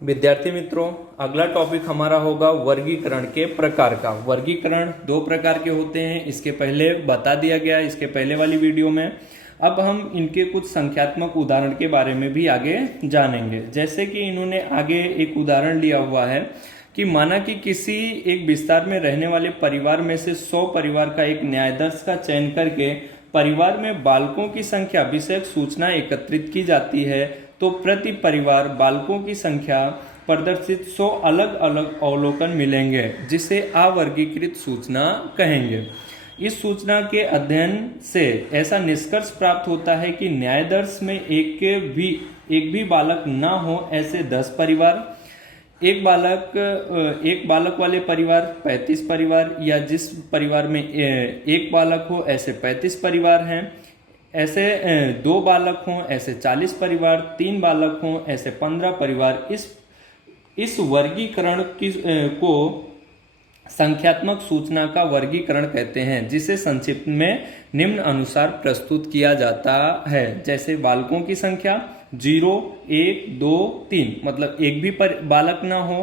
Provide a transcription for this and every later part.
विद्यार्थी मित्रों, अगला टॉपिक हमारा होगा वर्गीकरण के प्रकार का। वर्गीकरण दो प्रकार के होते हैं, इसके पहले बता दिया गया इसके पहले वाली वीडियो में। अब हम इनके कुछ संख्यात्मक उदाहरण के बारे में भी आगे जानेंगे। जैसे कि इन्होंने आगे एक उदाहरण लिया हुआ है कि माना कि किसी एक विस्तार में रहने वाले परिवार में से 100 परिवार का एक न्यायाधीश का चयन करके परिवार में बालकों की संख्या विषयक सूचना एकत्रित की जाती है, तो प्रति परिवार बालकों की संख्या प्रदर्शित 100 अलग अलग अवलोकन मिलेंगे, जिसे अवर्गीकृत सूचना कहेंगे। इस सूचना के अध्ययन से ऐसा निष्कर्ष प्राप्त होता है कि न्यायाधीश में एक भी बालक न हो ऐसे 10 परिवार, एक बालक वाले परिवार 35 परिवार, या जिस परिवार में एक बालक हो ऐसे 35 परिवार हैं। ऐसे 2 बालक हों ऐसे 40 परिवार, 3 बालक हों ऐसे 15 परिवार। इस वर्गीकरण को संख्यात्मक सूचना का वर्गीकरण कहते हैं, जिसे संक्षिप्त में निम्न अनुसार प्रस्तुत किया जाता है। जैसे बालकों की संख्या 0, 1, 2, 3, मतलब एक भी बालक ना हो,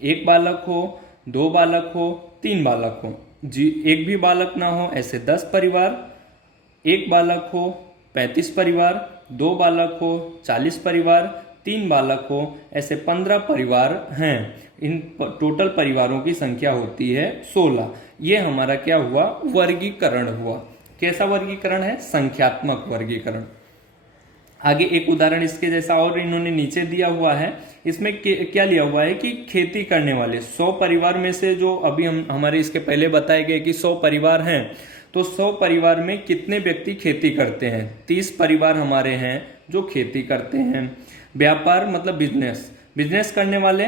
एक बालक हो, 2 बालक हो, 3 बालक हो। एक भी बालक ना हो ऐसे 10 परिवार, एक बालक हो 35 परिवार, 2 बालक हो 40 परिवार, 3 बालक हो ऐसे 15 परिवार हैं। इन टोटल परिवारों की संख्या होती है 16। ये हमारा क्या हुआ? वर्गीकरण हुआ। कैसा वर्गीकरण है? संख्यात्मक वर्गीकरण। आगे एक उदाहरण इसके जैसा और इन्होंने नीचे दिया हुआ है। इसमें क्या लिया हुआ है कि खेती करने वाले 100 परिवार में से, जो अभी हमारे इसके पहले बताए गए कि 100 परिवार हैं, तो 100 परिवार में कितने व्यक्ति खेती करते हैं? 30 परिवार हमारे हैं जो खेती करते हैं। व्यापार मतलब बिजनेस करने वाले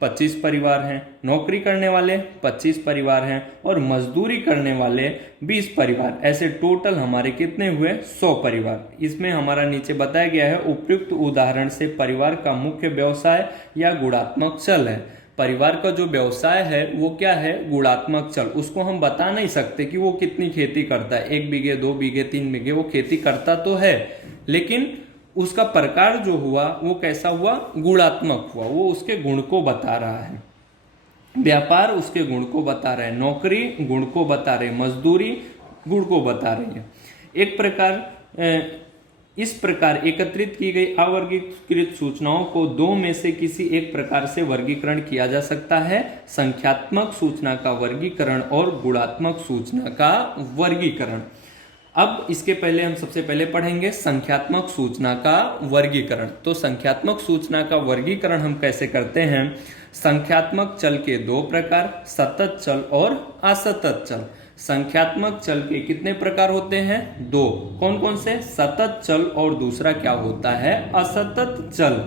25 परिवार हैं, नौकरी करने वाले 25 परिवार हैं, और मजदूरी करने वाले 20 परिवार। ऐसे टोटल हमारे कितने हुए? 100 परिवार। इसमें हमारा नीचे बताया गया है, उपयुक्त उदाहरण से परिवार का मुख्य व्यवसाय या गुणात्मक चल है। परिवार का जो व्यवसाय है वो क्या है? गुणात्मक चल। उसको हम बता नहीं सकते कि वो कितनी खेती करता है, 1 बीघे, 2 बीघे, 3 बीघे। वो खेती करता तो है, लेकिन उसका प्रकार जो हुआ वो कैसा हुआ? गुणात्मक हुआ। वो उसके गुण को बता रहा है। व्यापार उसके गुण को बता रहा है, नौकरी गुण को बता रही है, मजदूरी गुण को बता रही है। इस प्रकार एकत्रित की गई अवर्गीकृत सूचनाओं को 2 में से किसी एक प्रकार से वर्गीकरण किया जा सकता है: संख्यात्मक सूचना का वर्गीकरण और गुणात्मक सूचना का वर्गीकरण। अब इसके पहले हम सबसे पहले पढ़ेंगे संख्यात्मक सूचना का वर्गीकरण। तो संख्यात्मक सूचना का वर्गीकरण हम कैसे करते हैं? संख्यात्मक चल के 2 प्रकार, सतत चल और असतत चल। संख्यात्मक चल के कितने प्रकार होते हैं? 2। कौन कौन से? सतत चल और दूसरा क्या होता है? असतत चल।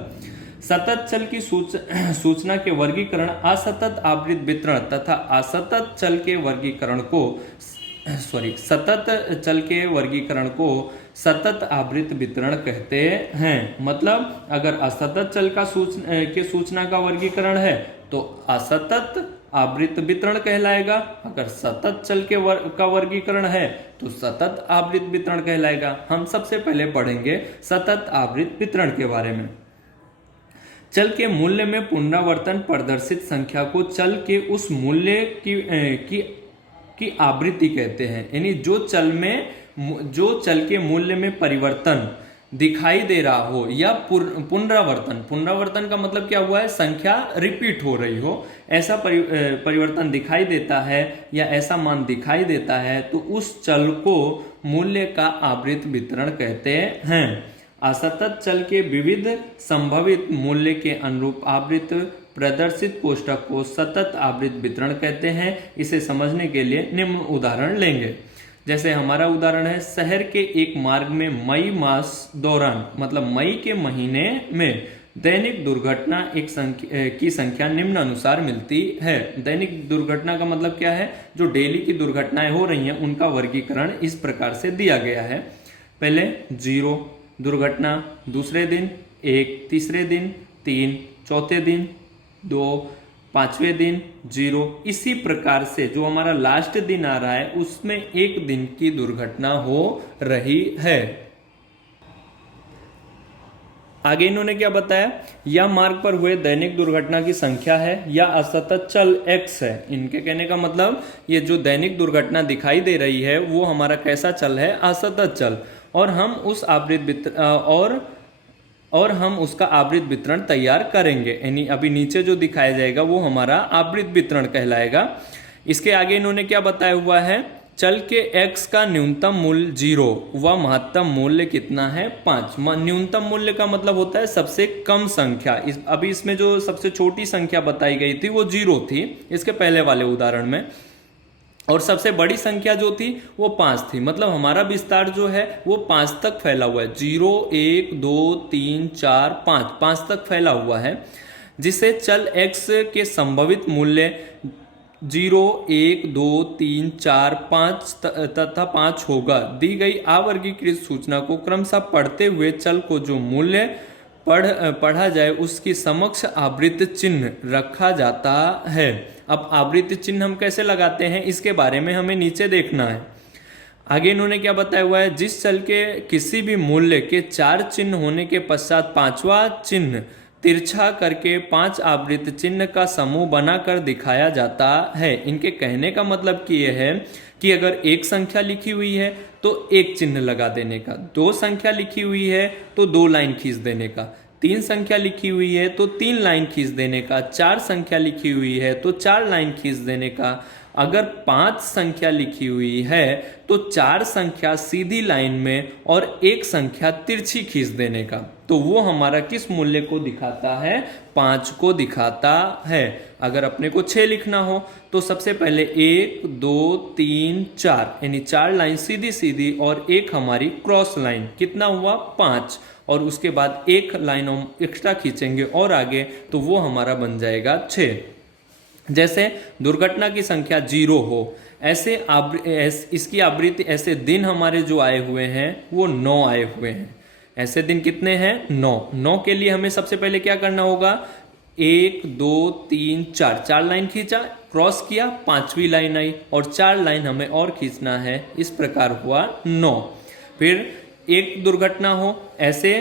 सतत चल की सूचना के वर्गीकरण असतत आवृत्त वितरण तथा असतत चल के वर्गीकरण को सतत चल के वर्गीकरण को सतत आवृत्त वितरण कहते हैं। मतलब अगर असतत चल का सूचना का वर्गीकरण है तो असतत आवृत्त वितरण कहलाएगा। अगर सतत चल के का वर्गीकरण है तो सतत आवृत्त वितरण कहलाएगा। हम सबसे पहले पढ़ेंगे सतत आवृत्त वितरण के बारे में। चल के मूल्य में पुनरावर्तन प्रदर्शित संख्या को चल के उस मूल्य की आवृत्ति कहते हैं। यानी जो चल के मूल्य में परिवर्तन दिखाई दे रहा हो या पुनरावर्तन का मतलब क्या हुआ है? संख्या रिपीट हो रही हो, ऐसा परिवर्तन दिखाई देता है या ऐसा मान दिखाई देता है, तो उस चल को मूल्य का आवृत्त वितरण कहते हैं। असतत चल के विविध संभावित मूल्य के अनुरूप आवृत्त प्रदर्शित कोष्ठक को सतत आवृत्त वितरण कहते हैं। इसे समझने के लिए निम्न उदाहरण लेंगे। जैसे हमारा उदाहरण है, शहर के एक मार्ग में मई मास दौरान, मतलब मई के महीने में दैनिक दुर्घटना की संख्या निम्न अनुसार मिलती है। दैनिक दुर्घटना का मतलब क्या है? जो डेली की दुर्घटनाएं हो रही हैं उनका वर्गीकरण इस प्रकार से दिया गया है। पहले 0 दुर्घटना, दूसरे दिन 1, तीसरे दिन 3, चौथे दिन 2, 5वें दिन 0। इसी प्रकार से जो हमारा लास्ट दिन आ रहा है उसमें 1 दिन की दुर्घटना हो रही है। आगे इन्होंने क्या बताया, या मार्ग पर हुए दैनिक दुर्घटना की संख्या है या असतत चल x है। इनके कहने का मतलब ये जो दैनिक दुर्घटना दिखाई दे रही है वो हमारा कैसा चल है, असतत चल, और हम उस हम उसका आवृत्त वितरण तैयार करेंगे। यानी अभी नीचे जो दिखाया जाएगा वो हमारा आवृत्त वितरण कहलाएगा। इसके आगे इन्होंने क्या बताया हुआ है, चल के x का न्यूनतम मूल्य 0 व महत्तम मूल्य कितना है, 5। न्यूनतम मूल्य का मतलब होता है सबसे कम संख्या। अभी इसमें जो सबसे छोटी संख्या बताई गई थी वो 0 थी इसके पहले वाले उदाहरण में, और सबसे बड़ी संख्या जो थी वो 5 थी। मतलब हमारा विस्तार जो है वो 5 तक फैला हुआ है, 0 1 2 3 4 5 तक फैला हुआ है, जिससे चल x के संभावित मूल्य 0 1 2 3 4 5 तथा 5 होगा। दी गई अवर्गीकृत सूचना को क्रमशः पढ़ते हुए चल को जो मूल्य पढ़ा जाए उसकी समक्ष आवृत्त चिन्ह रखा जाता है। अब आवृत्त चिन्ह हम कैसे लगाते हैं इसके बारे में हमें नीचे देखना है। आगे इन्होंने क्या बताया हुआ है, जिस चल के किसी भी मूल्य के 4 चिन्ह होने के पश्चात 5वां चिन्ह तिरछा करके 5 आवृत्त चिन्ह का समूह बनाकर दिखाया जाता है। इनके कहने का मतलब कि यह है कि अगर एक संख्या लिखी हुई है तो एक चिन्ह लगा देने का, 2 संख्या लिखी हुई है तो 2 लाइन खींच देने का, 3 संख्या लिखी हुई है तो 3 लाइन खींच देने का, 4 संख्या लिखी हुई है तो 4 लाइन खींच देने का, अगर 5 संख्या लिखी हुई है तो 4 संख्या सीधी लाइन में और 1 संख्या तिरछी खींच देने का। तो वो हमारा किस मूल्य को दिखाता है, 5 को दिखाता है। अगर अपने को 6 लिखना हो तो सबसे पहले 1 2 3 4 यानी 4 लाइन सीधी सीधी और 1 हमारी क्रॉस लाइन, कितना हुआ 5, और उसके बाद 1 लाइन हम एक्स्ट्रा खींचेंगे और आगे, तो वो हमारा बन जाएगा 6। जैसे दुर्घटना की संख्या 0 हो, ऐसे इसकी आवृत्ति, ऐसे दिन हमारे जो आए हुए हैं वो 9 आए हुए हैं। ऐसे दिन कितने हैं, 9 के लिए हमें सबसे पहले क्या करना होगा, 1 2 3 4 लाइन खींचा, क्रॉस किया, 5वीं लाइन आई और 4 लाइन हमें और खींचना है, इस प्रकार हुआ 9। फिर एक दुर्घटना हो, ऐसे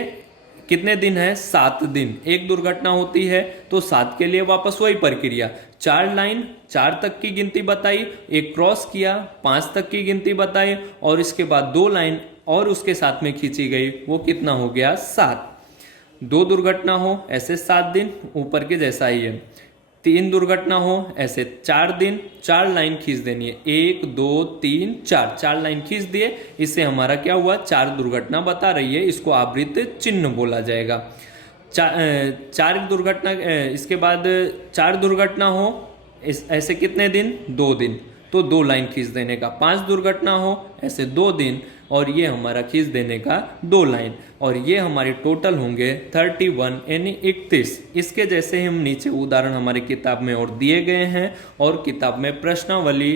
कितने दिन है, 7 दिन एक दुर्घटना होती है, तो 7 के लिए वापस वही प्रक्रिया, 4 लाइन 4 तक की गिनती बताई, एक क्रॉस किया, 5 तक की गिनती बताई और इसके बाद 2 लाइन और उसके साथ में खींची गई, वो कितना हो गया 7। 2 दुर्घटना हो, ऐसे 7 दिन ऊपर के जैसा ही है। 3 दुर्घटना हो, ऐसे 4 दिन, 4 लाइन खींच देनी है, 1 2 3 4 लाइन खींच दिए, इससे हमारा क्या हुआ, 4 दुर्घटना बता रही है, इसको आवृत्त चिन्ह बोला जाएगा। 4 दुर्घटना, इसके बाद 4 दुर्घटना हो, ऐसे कितने दिन, 2 दिन, तो 2 लाइन खींच देने का। 5 दुर्घटना हो, ऐसे 2 दिन और ये हमारा खींच देने का 2 लाइन, और ये हमारे टोटल होंगे 31 यानी 31। इसके जैसे हम नीचे उदाहरण हमारी किताब में और दिए गए हैं, और किताब में प्रश्नावली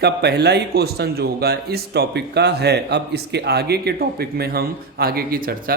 का पहला ही क्वेश्चन जो होगा इस टॉपिक का है। अब इसके आगे के टॉपिक में हम आगे की चर्चा